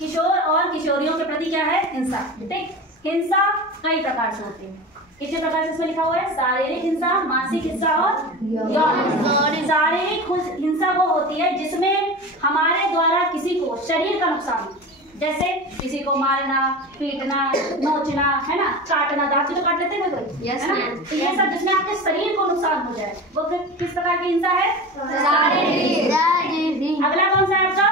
किशोर और किशोरियों के प्रति क्या है? हिंसा। ठीक, हिंसा कई प्रकार से होती है। कितने प्रकार से इसमें लिखा हुआ है? शारीरिक हिंसा, मानसिक हिंसा और यौन हिंसा। शारीरिक हिंसा वो होती है जिसमें हमारे द्वारा किसी को शरीर का नुकसान, जैसे किसी को मारना, पीटना, नोचना, है ना, काटना, दांत से तो काट लेते हैं कोई, है ना, तो ये सब जिसमें आपके शरीर को नुकसान हो जाए वो किस प्रकार की हिंसा है? शारीरिक। अगला कौन सा है आपका?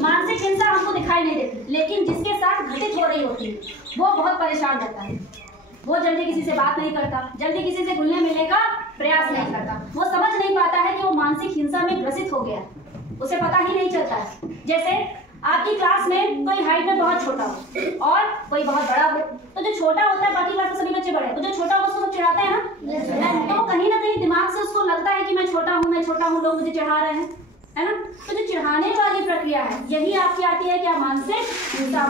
मानसिक हिंसा हमको दिखाई नहीं देती, लेकिन जिसके साथ घटित हो रही होती है वो बहुत परेशान रहता है। वो जल्दी किसी से बात नहीं करता, जल्दी किसी से घुलने मिलने का प्रयास नहीं करता, वो समझ नहीं पाता है कि वो मानसिक हिंसा में ग्रसित हो गया, उसे पता ही नहीं चलता है। जैसे आपकी क्लास में कोई हाइट में बहुत छोटा हो और कोई बहुत बड़ा हो, तो जो छोटा होता है, बाकी क्लास में सभी बच्चे बड़े, तो जो छोटा हो उसको चिढ़ाते हैं ना, तो कहीं ना कहीं दिमाग से उसको लगता है कि मैं छोटा हूँ, लोग मुझे चिढ़ा रहे हैं, है ना। तो जो चिढ़ाने वाली प्रक्रिया है यही आपकी आती है क्या? मानसिक हिंसा।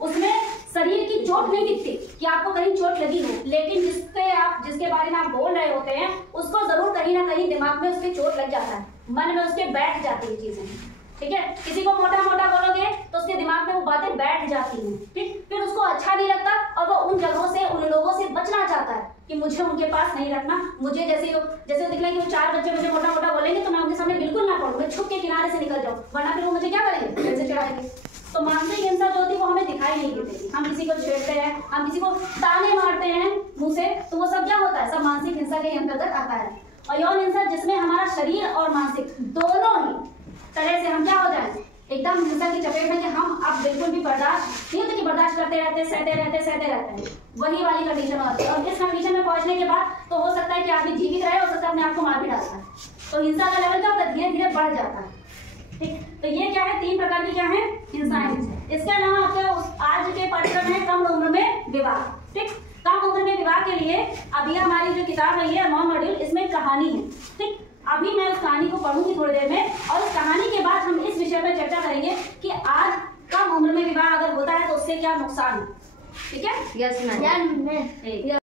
उसमें शरीर की चोट नहीं दिखती कि आपको कहीं चोट लगी हो, लेकिन जिसके बारे में आप बोल रहे होते हैं उसको जरूर कहीं ना कहीं दिमाग में उसके चोट लग जाता है, मन में उसके बैठ जाती है चीजें। ठीक है, किसी को मोटा मोटा बोलोगे तो उसके दिमाग में वो बातें बैठ जाती हैं। ठीक, फिर उसको अच्छा नहीं लगता और वो उन जगहों से, उन लोगों से बचना चाहता है कि मुझे उनके पास नहीं रखना। मुझे जैसे वो दिख रहा है कि वो 4 बच्चे मुझे मोटा मोटा बोलेंगे तो मैं उनके सामने बिल्कुल ना पढ़ूं, मैं छुप के किनारे से निकल जाऊं, वरना फिर वो मुझे क्या करेंगे? फिर से चढ़ाएंगे। तो मानसिक हिंसा जो होती है वो हमें दिखाई नहीं देती। हम किसी को छेड़ते हैं, हम किसी को ताने मारते हैं मुंह से, तो वो सब क्या होता है? सब मानसिक हिंसा के अंतर्गत आता है। और यौन हिंसा जिसमें हमारा शरीर और मानसिक दोनों ही तरह से हम क्या हो जाए? एकदम हिंसा की चपेट में कि हम अब बिल्कुल भी बर्दाश्त नहीं होते, कि बर्दाश्त करते रहते, सहते रहते हैं, वही वाली कंडीशन होती है। और इस कंडीशन में पहुंचने के बाद तो हो सकता है कि आदमी जीवित रहे, हो सकता है अपने आप को मार भी डालता है। तो हिंसा का लेवल क्या होता है? धीरे धीरे बढ़ जाता है। ठीक, तो ये क्या है? 3 प्रकार की क्या है? हिंसाएं। इसके अलावा आपके आज के पाठ्यक्रम है कम उम्र में विवाह। ठीक, कम उम्र में विवाह के लिए अभी हमारी जो किताब है ये 9 मॉड्यूल, इसमें कहानी है। ठीक, अभी मैं उस कहानी को पढ़ूंगी थोड़ी देर में, और उस कहानी के बाद हम इस विषय पर चर्चा करेंगे कि आज कम उम्र में विवाह अगर होता है तो उससे क्या नुकसान है। ठीक है? Yes ma'am.